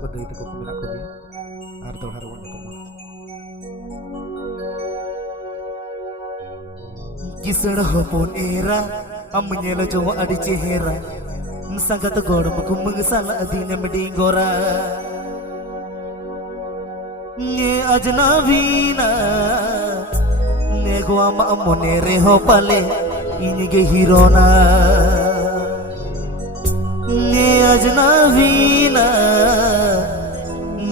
को दई तक को मेरा को दिया आर तो हर वन को किसड़ होपोन era am nyelo jowo adi chehera sangat gor muku mengesal adine medingora nye ajnavina ne go ama amone reho pale inige hirona nye ajnavina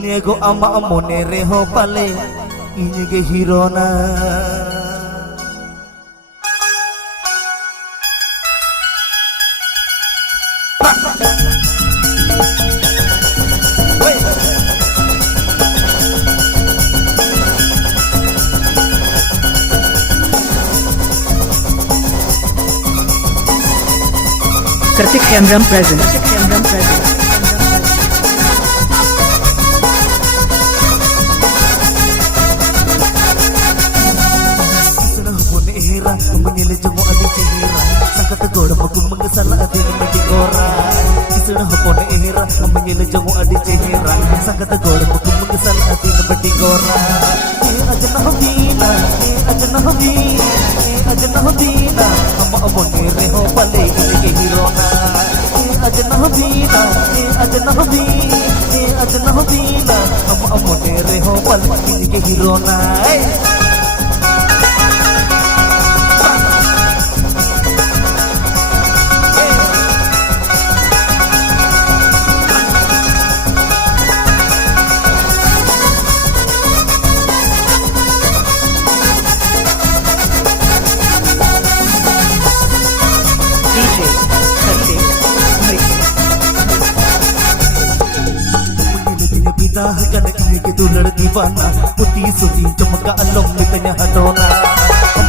ne go ama amone reho pale inige hirona Kartik Hemram present. Menyele jomo adi chehera sangat gor muku mengesal adine medingora kisana hopone ehera menyele jomo adi chehera sangat gor muku mengesal adine medingora ajna hobina amma amone reho pale inige hirona ajna hobina amma amone reho pale inige hirona Kan ini ke tular dibana putih suci cemaka alom mitanya hadona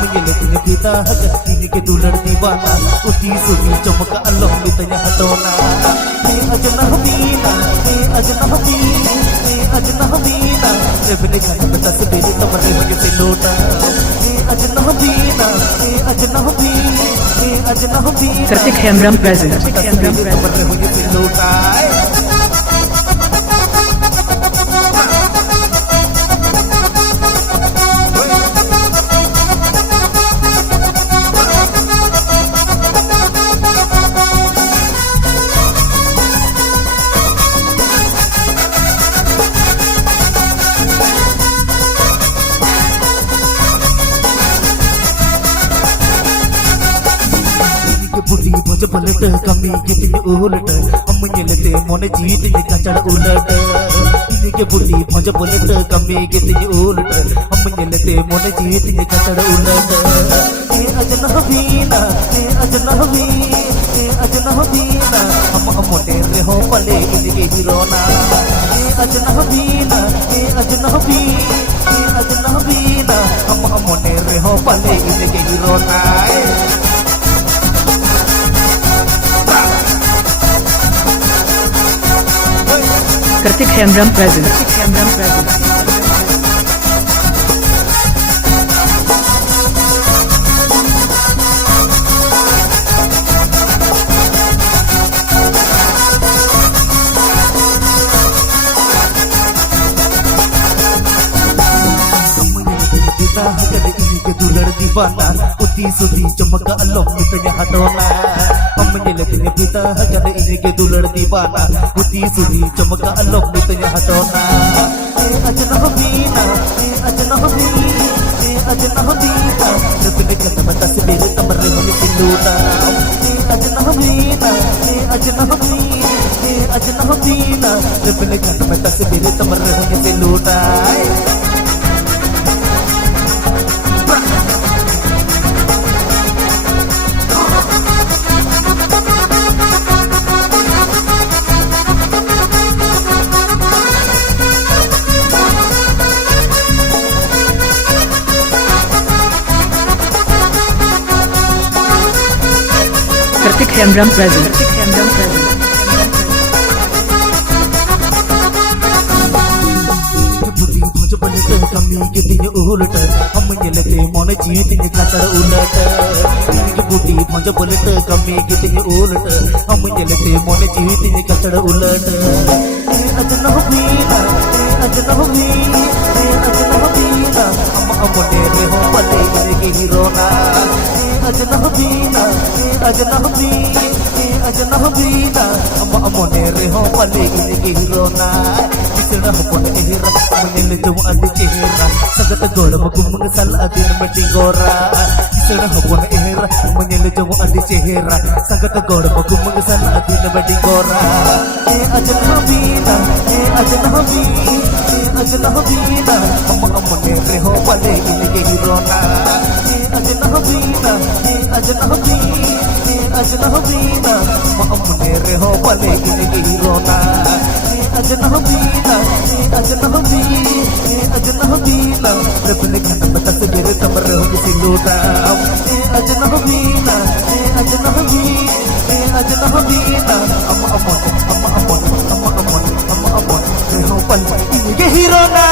menyeletinya kita kan ini ke tular dibana putih suci cemaka alom mitanya hadona ajna habina rebne kan beta sebeli tamare hoge selota ajna habina Kartik Hemram present. tamare hoge selota Budi boja balet kami kitne ulat menyelete mone jeetne kachad ulat ini ke budi boja balet kami kitne ulat menyelete mone jeetne kachad ulat ajna habina amma amone reho pale ini ke hirona ajna habina amma amone reho pale ini ke hirona Kartik Hemram present. Tular dibana putih suci cemaka alom mitanya hadona menyeletinya kita kan ini ke tular dibana putih suci cemaka alom mitanya hadona ajna habina rebne kan beta sebeli tamare hoge selota ajna habina rebne kan beta sebeli tamare hoge selota Kartik Hemram present. Budi boja balet kami kitne ulat menyelete mone jeetne kachad ulat ini budi boja balet kami kitne ulat menyelete mone jeetne kachad ulat ajna अजनबी ना अम्मा मोने रे हो पले इनके hero ना अजनबी ना अम्मा मोने रे हो पले इनके हीरो ना किसना हपन एहरा मुझे जो अद चेहरा सगत गोड़ मगुमंग सल अदिन मटी गोरा किसना हपन एहरा मुझे जो अद चेहरा सगत गोड़ मगुमंग सल अदिन मटी गोरा अजनबी ना अम्मा मोने रे हो पले इनके हीरो ना अजनबी ना अम्मा मोने रे हो पले इनके हीरो ना अजनबी ना रबने खाना बता से मेरे कमर हो किसी लोटा अजनबी ना अम्मा रे हो पले इनके हीरो ना।